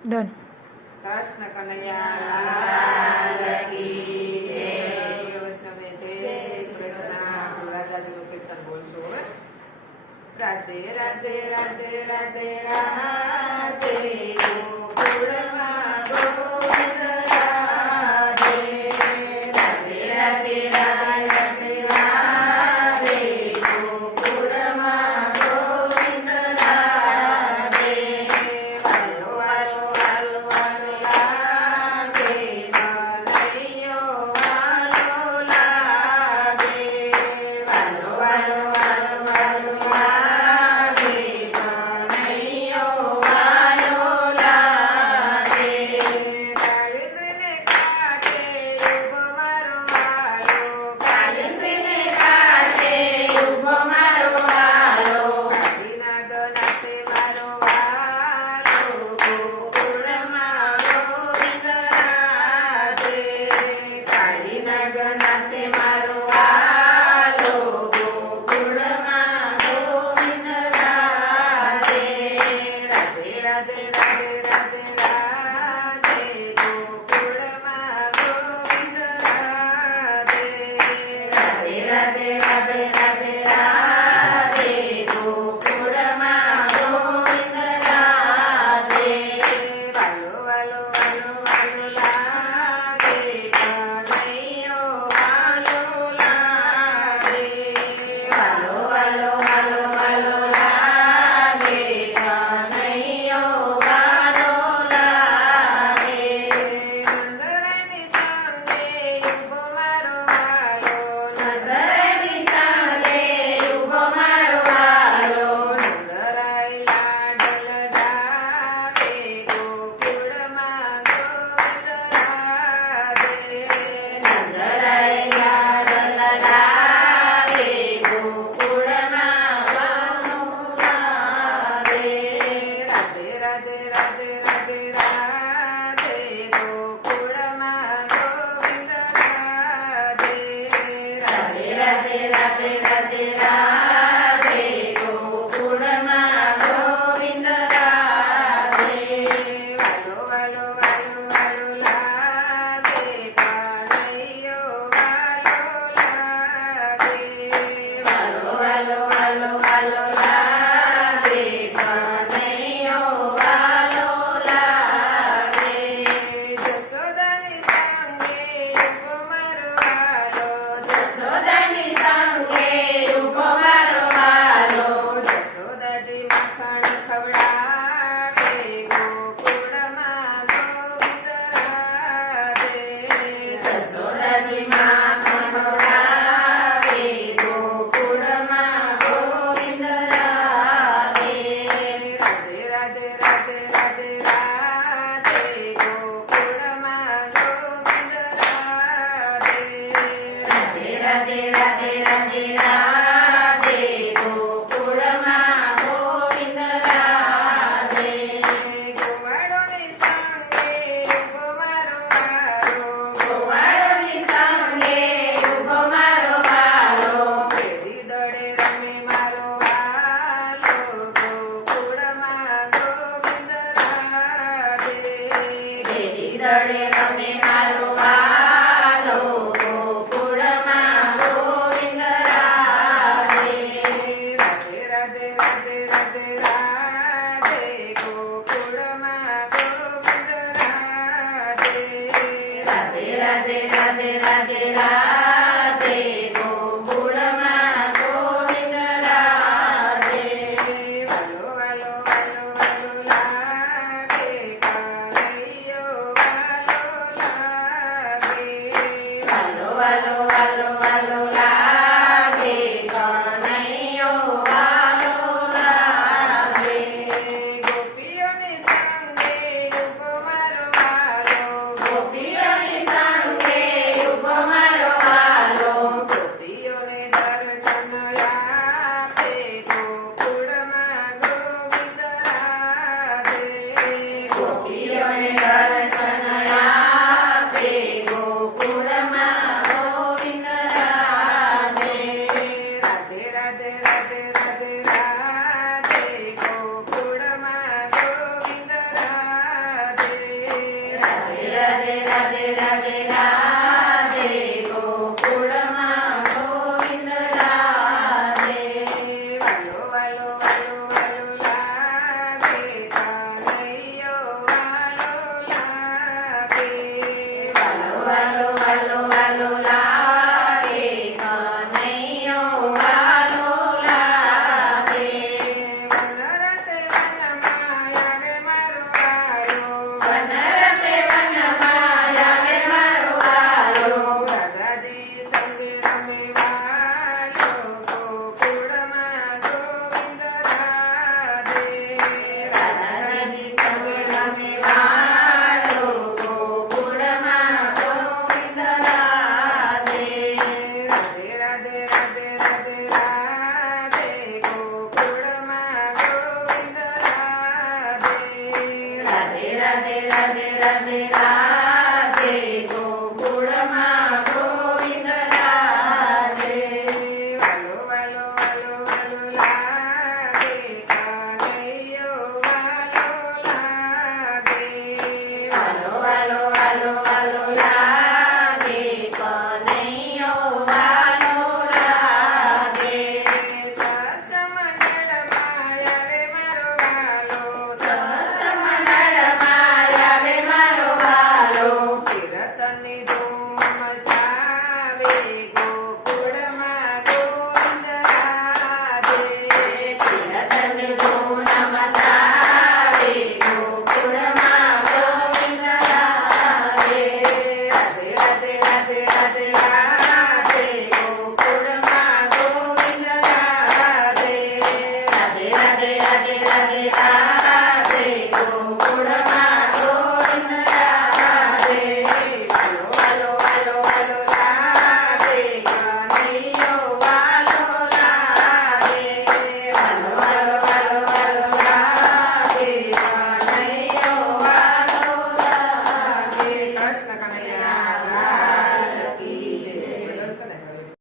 Done. Krishna Kanaiya લાલ કી જય. વૈષ્ણવે જય શ્રી કૃષ્ણ. રાધાજીનું કીર્તન બોલશું હવે. રાધે રાધે રાધે રાધે રાધે ગોકુળમાં ગોવિંદ રાધે. રાધે રાધે રાધે રાધે ગોકુળમાં ગોવિંદ રાધે. વાલો વાલો વાલો વાલો લાગે કનૈયો વાલો લાગે. વાલો વાલો વાલો વાલો લાગે કનૈયો વાલો લાગે. કાળીન્દ્રને કાંઠે ઊભો મારો વાલો. કાળીન્દ્રને કાંઠે ઊભો મારો વાલો. કાળીના ગનાથે મારો વાલો. ગોકુળમાં ગોવિંદ રાધે. કાળીના ગનાથે મારો વાલો. ગોકુળમાં ગોવિંદ રાધે. રાધે રાધે રાધે રાધે રાધે ગોકુળમાં ગોવિંદ રાધે. રાધે રાધે રાધે રાધે રાધે ગોકુળમાં ગોવિંદ રાધે. વાલો વાલો વાલો વાલો લાગે કનૈયો વાલો લાગે. વાલો વાલો વાલો વાલો લાગે કનૈયો વાલો લાગે. નંદરાયની સામે ઊભો મારો વાલો. નંદરાયની સામે ઊભો મારો વાલો. નંદરાય લાડલ ડાકે ગોકુળમાં ગોવિંદ રાધે. નંદરાય લાડલ ડાકે ગોકુળમાં ગોવિંદ રાધે. રાધે રાધે રાધે રાધે રાધે ગોકુળમાં ગોવિંદ રાધે. રાધે રાધે રાધે રાધે રાધે ગોકુળમાં ગોવિંદ રાધે. વાલો વાલો વાલો વાલો લાગે કનૈયો વાલો લાગે. વાલો વાલો વાલો વાલો લાગે કનૈયો વાલો લાગે. જશોદાની સામે ઊભો મારો વાલો. જશોદાની સામે ઊભો મારો વાલો. જશોદાજી માખણ ખવડાવે ગોકુળમાં ગોવિંદ રાધે. જશોદાજી માખણ ખવડાવે ગોકુળમાં ગોવિંદ રાધે. રાધે રાધે રાધે રાધે રાધે ગોકુળમાં ગોવિંદ રાધે. રાધે રાધે રાધે રાધે રાધે ગોકુળમાં ગોવિંદ રાધે. ગોવાળોની સામે ઊભો મારો વાલો. ગોવાળોની સામે ઊભો મારો વાલો. કેરી દળે રમે મારો વાલો. ગોકુળમાં ગોવિંદ રાધે. કેરી દળે રમે મારો વાલો. ગોકુળમાં ગોવિંદ રાધે. રાધે રાધે રાધે રાધે રાધે ગોકુળમાં ગોવિંદ રાધે. રાધે રાધે રાધે રાધે રાધે ગોકુળમાં ગોવિંદ રાધે. વાલો વાલો વાલો વાલો લાગે કનૈયો વાલો લાગે. વાલો વાલો વાલો વાલો લાગે કનૈયો વાલો લાગે. ગોપીઓની સામે ઊભો મારો વાલો. ગોપીઓની સામે ઊભો મારો વન રમે વનમાં આવે મારો વાલો. રાધાજી સંગે રમે વાલો, ગોકુળમાં ગોવિંદ રાધે. રાધાજી સંગે રમે વાલો, ગોકુળમાં ગોવિંદ રાધે. રાધે રાધે રાધે રાધે રાધે, ગોકુળમાં ગોવિંદ રાધે. રાધે રાધે રાધે રાધે રાધે.